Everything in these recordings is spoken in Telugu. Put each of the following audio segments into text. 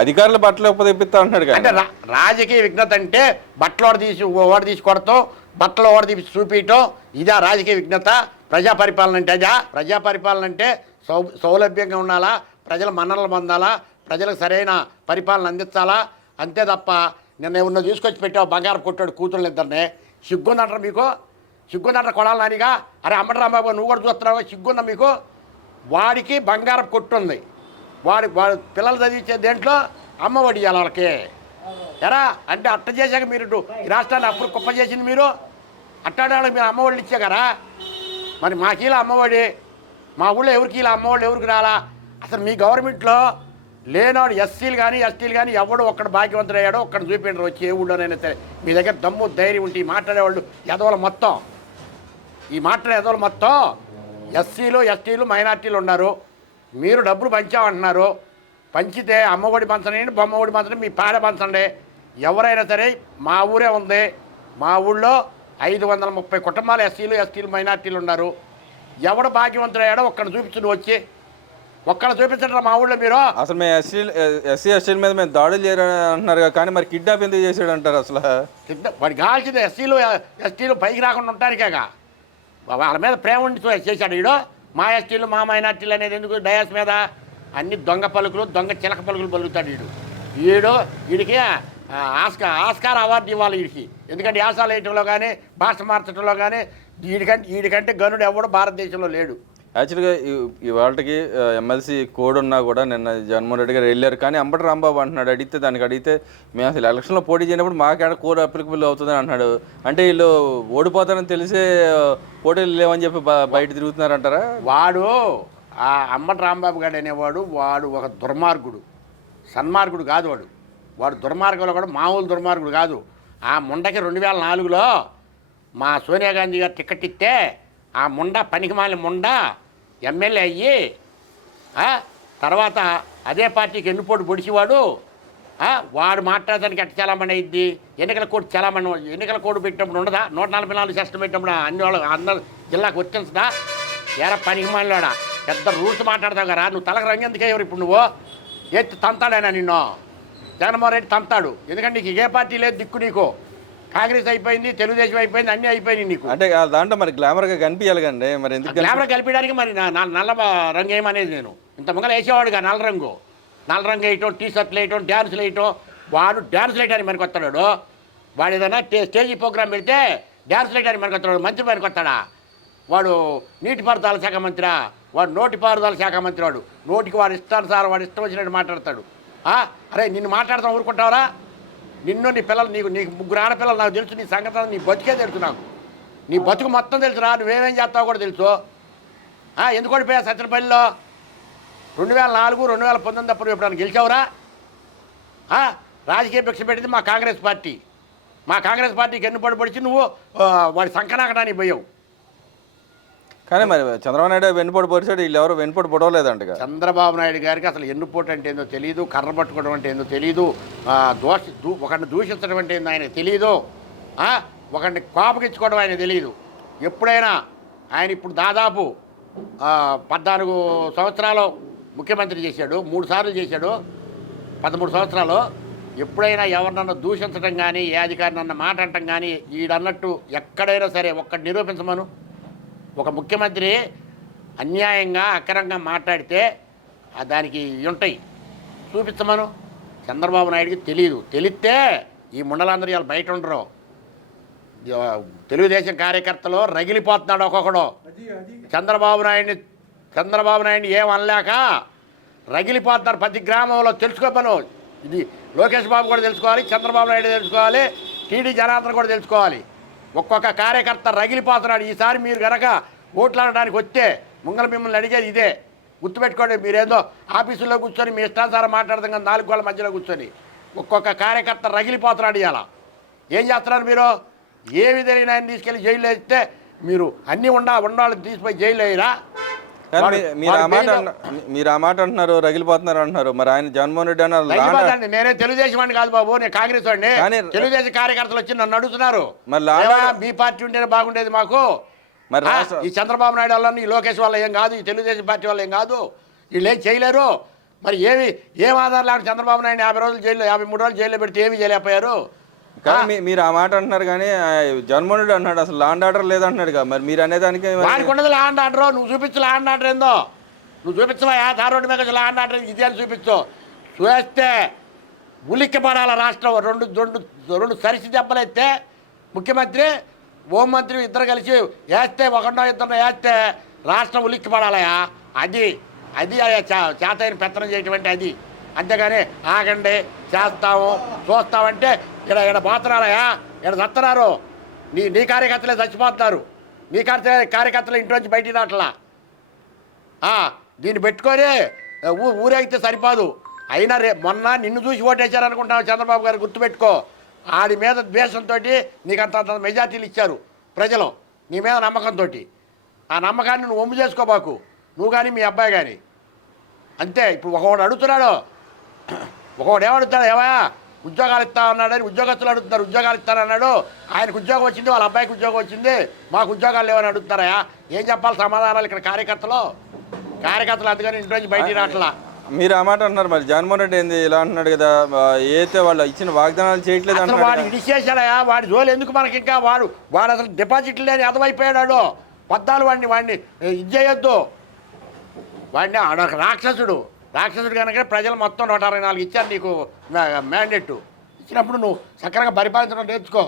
అధికారులు బట్టలు ఉపదిపిస్తా అంటున్నాడు అంటే రాజకీయ విఘ్నత అంటే బట్టలు ఓడి తీసి కొడతాం, బట్టలు ఓడి తీసి చూపించటం, ఇదా రాజకీయ విఘ్నత? ప్రజా పరిపాలన అంటే అదా? ప్రజా పరిపాలన అంటే సౌలభ్యంగా ఉండాలా, ప్రజల మన్ననలు పొందాలా, ప్రజలకు సరైన పరిపాలన అందించాలా, అంతే తప్ప నిన్న ఉన్న తీసుకొచ్చి పెట్టావు బంగారం కొట్టాడు కూతుళ్ళు ఇద్దరిని. సిగ్గుందంటారు మీకు? సిగ్గుందంటారు కొడాలి నానిగా? అరే అంబటరాంబాబు నువ్వు కూడా చూస్తున్నావు, సిగ్గుందా మీకు? వాడికి బంగారం కొట్టుంది, వాడి పిల్లలు చదివించే దేంట్లో అమ్మఒడి ఇవ్వాలి వాళ్ళకి. ఎరా అంటే అట్ట చేశాక మీరు ఈ రాష్ట్రాన్ని అప్పుడు కుప్ప చేసింది మీరు. అట్టాడానికి మీరు అమ్మఒడిలు ఇచ్చాకరా? మరి మాకీలా అమ్మఒడి, మా ఊళ్ళో ఎవరికి ఇలా అమ్మఒడి ఎవరికి రాలా? అసలు మీ గవర్నమెంట్లో లేనాడు ఎస్సీలు కానీ ఎస్టీలు కానీ ఎవడు ఒక్కడ భాగ్యవంతుడయ్యాడో ఒక్కడిని చూపించరు వచ్చి ఏ ఊళ్ళోనైనా సరే. మీ దగ్గర దమ్ము ధైర్యం ఉంటే ఈ మాట్లాడేవాళ్ళు ఎదవలు మొత్తం, ఈ మాట్లాడే ఎదవలు మొత్తం ఎస్సీలు ఎస్టీలు మైనార్టీలు ఉన్నారు. మీరు డబ్బులు పంచామంటున్నారు, పంచితే అమ్మఒడి పంచండి, బొమ్మఒడి పంచండి, మీ పాడ పంచండి. ఎవరైనా సరే మా ఊరే ఉంది, మా ఊళ్ళో 530 కుటుంబాలు ఎస్సీలు ఎస్టీలు మైనార్టీలు ఉన్నారు. ఎవడు భాగ్యవంతుడయ్యాడో ఒక్కడిని చూపించు వచ్చి, ఒక్కడిని చూపించండి మా ఊళ్ళో మీరు. అసలు మేము ఎస్సీ ఎస్టీల మీద మేము దాడులు చేయాలని అంటున్నారు కానీ మరి కిడ్నాప్ ఎందుకు చేసాడు అంటారు? అసలు వాడికి కావాల్సింది ఎస్సీలు ఎస్టీలు పైకి రాకుండా ఉంటానికేగా, వాళ్ళ మీద ప్రేమ ఉండి చేశాడు వీడు. మా ఎస్టీలు మా మైనార్టీలు అనేది ఎందుకు డయాస్ మీద? అన్ని దొంగ పలుకులు, దొంగ చిలక పలుకులు పలుకుతాడు వీడికి ఆస్కార్ అవార్డు ఇవ్వాలి వీడికి. ఎందుకంటే యాసాలు వేయటంలో కానీ భాష మార్చడంలో కానీ వీడికంటే గనుడు ఎవడు భారతదేశంలో లేడు. యాక్చువల్గా ఇవాళకి ఎమ్మెల్సీ కోడ్ ఉన్నా కూడా నిన్న జగన్మోహన్ రెడ్డి గారు వెళ్ళారు కానీ అంబటి రాంబాబు అంటున్నాడు, అడిగితే మేము అసలు ఎలక్షన్లో పోటీ చేయనప్పుడు మాకేడ కోడ్ అప్లికబుల్ అవుతుందని అంటున్నాడు. అంటే వీళ్ళు ఓడిపోతారని తెలిసే పోటీలు లేవని చెప్పి బయట తిరుగుతున్నారంటారా? వాడు ఆ అంబటి రాంబాబు గారు అనేవాడు వాడు ఒక దుర్మార్గుడు, సన్మార్గుడు కాదు. వాడు దుర్మార్గంలో కూడా మామూలు దుర్మార్గుడు కాదు. ఆ ముండకి 2004లో మా సోనియా గాంధీ గారు టికెట్ ఇస్తే ఆ ముండ పనికిమాలిన ముండ ఎమ్మెల్యే అయ్యి తర్వాత అదే పార్టీకి ఎన్నుపోటు పొడిచేవాడు. వాడు మాట్లాడడానికి ఎట్ట చాలామంది అయింది? ఎన్నికల కోడ్ చాలామంది ఎన్నికల కోడ్ పెట్టినప్పుడు ఉండదా? 144 సెషన్ పెట్టినప్పుడు అన్ని వాళ్ళు అందరు జిల్లాకు వర్తించదా? ఎరా పనికిమాలినోడా, పెద్ద రూల్స్ మాట్లాడతావు కదా, నువ్వు తలకు రంగు ఎందుకు అయ్యారు? ఇప్పుడు నువ్వు ఎత్తి తంతాడైనా నిన్ను జగన్మోహన్ రెడ్డి తంతాడు. ఎందుకంటే నీకు ఏ పార్టీ లేదు దిక్కు, నీకు కాంగ్రెస్ అయిపోయింది, తెలుగుదేశం అయిపోయింది, అన్నీ అయిపోయినాయి నీకు. అంటే దాంట్లో మరి గ్లామర్గా కనిపించాలి కండి, మరి ఎందుకు గ్లామర్ కలిపించడానికి మరి నల్ల రంగు వేయమనేది నేను. ఇంత ముంగల వేసేవాడుగా నల్ల రంగు వేయటం, టీ షర్ట్లు వేయటం, డ్యాన్సులు వేయటం. వాడు డ్యాన్సులు వేయడానికి మనకు వస్తాడు. వాడు ఏదైనా స్టేజీ ప్రోగ్రాం పెడితే డ్యాన్సులు వేయడానికి మనకు వస్తాడు, మంత్రి మనకు వస్తాడా? వాడు నీటిపారుదల శాఖ మంత్రి, వాడు నోటిపారుదల శాఖ మంత్రి. వాడు నోటికి వాడు ఇస్తాను సార్, వాడు ఇష్టం వచ్చినట్టు మాట్లాడతాడు. అరే నిన్ను మాట్లాడతాం ఊరుకుంటావరా? నిన్ను నీ పిల్లలు, నీకు 3 ఆడపిల్లలు నాకు తెలుసు, నీ సంగతి నీ బతికే తెలుసు, నాకు నీ బతుకు మొత్తం తెలుసురా, నువ్వేమేం చేస్తావు కూడా తెలుసు. ఎందుకు ఓడిపోయా సత్యనపల్లిలో 2004, 2019 అప్పుడు ఎప్పుడైనా గెలిచావురా? రాజకీయ భిక్ష పెట్టింది మా కాంగ్రెస్ పార్టీ. మా కాంగ్రెస్ పార్టీకి ఎన్నుపోటు పడిచి నువ్వు వాడి సంకనాకడానికి పోయావు. కానీ మరి చంద్రబాబు నాయుడు వెన్నుపోటు పొడిచాడు, వీళ్ళు ఎవరు వెన్నుపోటు పొడవలేదంట. చంద్రబాబు నాయుడు గారికి అసలు ఎన్నుపోటు అంటే ఏందో తెలియదు, కర్ర పట్టుకోవడం అంటే ఏందో తెలియదు, ఒకరిని దూషించడం అంటే ఏందో ఆయన తెలియదు, ఒకరిని కోపగించుకోవడం ఆయన తెలియదు. ఎప్పుడైనా ఆయన ఇప్పుడు దాదాపు 14 సంవత్సరాలు ముఖ్యమంత్రి చేశాడు, 3 సార్లు చేశాడు, 13 సంవత్సరాలు. ఎప్పుడైనా ఎవరినన్నా దూషించడం కానీ ఏ అధికారినన్నా మాట అంటం కానీ వీడన్నట్టు ఎక్కడైనా సరే ఒక్కటి నిరూపించమను. ఒక ముఖ్యమంత్రి అన్యాయంగా అక్రమంగా మాట్లాడితే దానికి ఉంటాయి, చూపించమను. చంద్రబాబు నాయుడికి తెలియదు. తెలిస్తే ఈ ముండలందరూ ఇవాళ బయట ఉండరు. తెలుగుదేశం కార్యకర్తలు రగిలిపోతున్నాడు ఒక్కొక్కడు. చంద్రబాబు నాయుడిని ఏమనలేక రగిలిపోతున్నారు ప్రతి గ్రామంలో. తెలుసుకోమను. ఇది లోకేష్ బాబు కూడా తెలుసుకోవాలి, చంద్రబాబు నాయుడు తెలుసుకోవాలి, టీడీ జనార్దన్ కూడా తెలుసుకోవాలి. ఒక్కొక్క కార్యకర్త రగిలిపోతున్నాడు. ఈసారి మీరు కనుక ఓట్లాడడానికి వస్తే మిమ్మల్ని అడిగేది ఇదే, గుర్తుపెట్టుకోండి. మీరేదో ఆఫీసుల్లో కూర్చొని మీ ఇష్టానుసారం మాట్లాడదాం కానీ 4 గోళ్ళ మధ్యలో కూర్చొని ఒక్కొక్క కార్యకర్త రగిలిపోతున్నాడు. ఇవాళ ఏం చేస్తున్నారు మీరు? ఏ విధంగా ఆయన తీసుకెళ్ళి జైల్లో వేస్తే మీరు అన్నీ ఉండాలని తీసిపోయి జైల్లో వేయరా? మీరు ఆ మాట అంటున్నారు, రగిలిపోతున్నారు అంటున్నారు. మరి ఆయన జగన్మోహన్ రెడ్డి అన్నారు, నేనే తెలుగుదేశం వాడిని కాదు బాబు, నేను కాంగ్రెస్ వాడిని. తెలుగుదేశం కార్యకర్తలు వచ్చి నన్ను అడుగుతున్నారు, మీ పార్టీ ఉంటేనే బాగుండేది మాకు. మరి ఈ చంద్రబాబు నాయుడు వల్ల, ఈ లోకేష్ వల్ల ఏం కాదు, ఈ తెలుగుదేశం పార్టీ వల్ల ఏం కాదు, వీళ్ళు ఏం చేయలేరు. మరి ఏం ఆధారం లేకుండా చంద్రబాబు నాయుడు 50 రోజులు జైల్లో 53 రోజులు జైల్లో పెడితే ఏమీ చేయలేకపోయారు? కానీ మీరు ఆ మాట అంటున్నారు కానీ జగన్మోహన్ రెడ్డి అన్నాడు అసలు లా అండ్ ఆర్డర్ లేదంటున్నాడు కదా, మరి మీరు అనేదానికి వారికి ఉండదు లా అండ్ ఆర్డర్. నువ్వు చూపించు లా అండ్ ఆర్డర్ ఏందో, నువ్వు చూపించవా? తార్ రోడ్డు మీద లా అండ్ ఆర్డర్ ఇది అని చూపించు. చూస్తే ఉలిక్కి పడాల రాష్ట్రం. రెండు సరిసి దెబ్బలైతే ముఖ్యమంత్రి హోంమంత్రి ఇద్దరు కలిసి వేస్తే, ఒకటో ఇద్దరు వేస్తే రాష్ట్రం ఉలిక్కి పడాలయా. అది చేతైన పెత్తనం చేయటం అది. అంతేగాని ఆగండి చేస్తాము చూస్తామంటే ఇక్కడ పోతున్నారయా, ఇక్కడ చస్తున్నారు. నీ కార్యకర్తలే చచ్చిపోతున్నారు. నీ కార్యకర్తలు ఇంట్లోంచి బయటికి రావట్లా. దీన్ని పెట్టుకొని ఊరేగితే సరిపోదు. అయినా మొన్న నిన్ను చూసి ఓటేశారనుకుంటావు చంద్రబాబు గారు, గుర్తుపెట్టుకో. ఆడి మీద ద్వేషంతో నీకు అంత మెజార్టీలు ఇచ్చారు ప్రజలు, నీ మీద నమ్మకంతో. ఆ నమ్మకాన్ని నువ్వు ఒమ్ము చేసుకోబాకు, నువ్వు కానీ మీ అబ్బాయి కానీ. అంతే. ఇప్పుడు ఒకడు అడుగుతున్నాడు, ఒకడు ఏమడుగుతాడు, ఏమయ్యా ఉద్యోగాలు ఇస్తా అన్నాడని ఉద్యోగస్తులు అడుగుతున్నారు. ఉద్యోగాలు ఇస్తానన్నాడు, ఆయనకు ఉద్యోగం వచ్చింది, వాళ్ళ అబ్బాయికి ఉద్యోగం వచ్చింది, మాకు ఉద్యోగాలు లేవని అడుగుతారా? ఏం చెప్పాలి సమాధానాలు ఇక్కడ కార్యకర్తలు అందుకని ఇంటి నుంచి బయటికి రావట్లా. మీరు ఆ మాట అంటున్నారు, మరి జగన్మోహన్ రెడ్డి ఏంది ఇలా అంటున్నాడు కదా, ఏదైతే వాళ్ళు ఇచ్చిన వాగ్దానాలు చేయట్లేదు అసలు వాడు ఇడిచేశాడయా. వాడి జోలు ఎందుకు మనకి? ఇంకా వాడు అసలు డిపాజిట్లు లేని అదమైపోయాడు. పద్దాలు వాడిని ఇది చేయొద్దు. వాడిని ఆడొక రాక్షసుడు కనుక ప్రజలు మొత్తం 164 ఇచ్చారు నీకు మ్యాండేట్. ఇచ్చినప్పుడు నువ్వు సక్రమంగా పరిపాలించడం నేర్చుకో.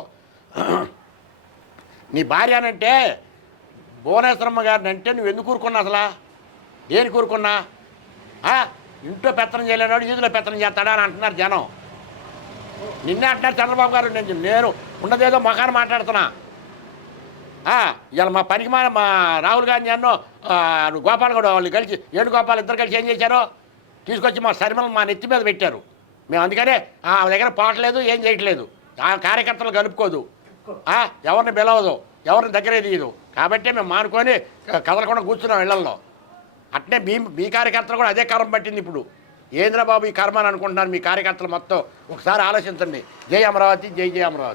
నీ భార్య అనంటే భువనేశ్వరమ్మ గారిని అంటే నువ్వు ఎందుకు కూరుకున్నా? అసలు దేని కూరుకున్నా? ఇంట్లో పెత్తనం చేయలేనాడు ఈదులో పెత్తనం చేస్తాడా అని అంటున్నారు జనం. నిన్నే అంటున్నారు చంద్రబాబు గారు. నేను ఉన్నదేదో మొఖాన్ని మాట్లాడుతున్నా. ఇవాళ మా పనికి మా రాహుల్ గాంధీ అన్నో గోపాల్ కూడా వాళ్ళు కలిసి గోపాల్ ఇద్దరు కలిసి ఏం చేశారో తీసుకొచ్చి మా శర్మలు మా నెత్తి మీద పెట్టారు. మేము అందుకనే ఆ దగ్గర పోవట్లేదు, ఏం చేయట్లేదు. ఆ కార్యకర్తలు కలుపుకోదు, ఎవరిని పిలవదు, ఎవరిని దగ్గరే తీయదు. కాబట్టి మేము మానుకొని కదలకుండా కూర్చున్నాం ఇళ్లలో. అట్నే మీ కార్యకర్తలు కూడా అదే కర్మ పట్టింది ఇప్పుడు. ఏంద్రబాబు ఈ కర్మ అని అనుకుంటున్నారు మీ కార్యకర్తలు మొత్తం. ఒకసారి ఆలోచించండి. జై అమరావతి, జై జై అమరావతి.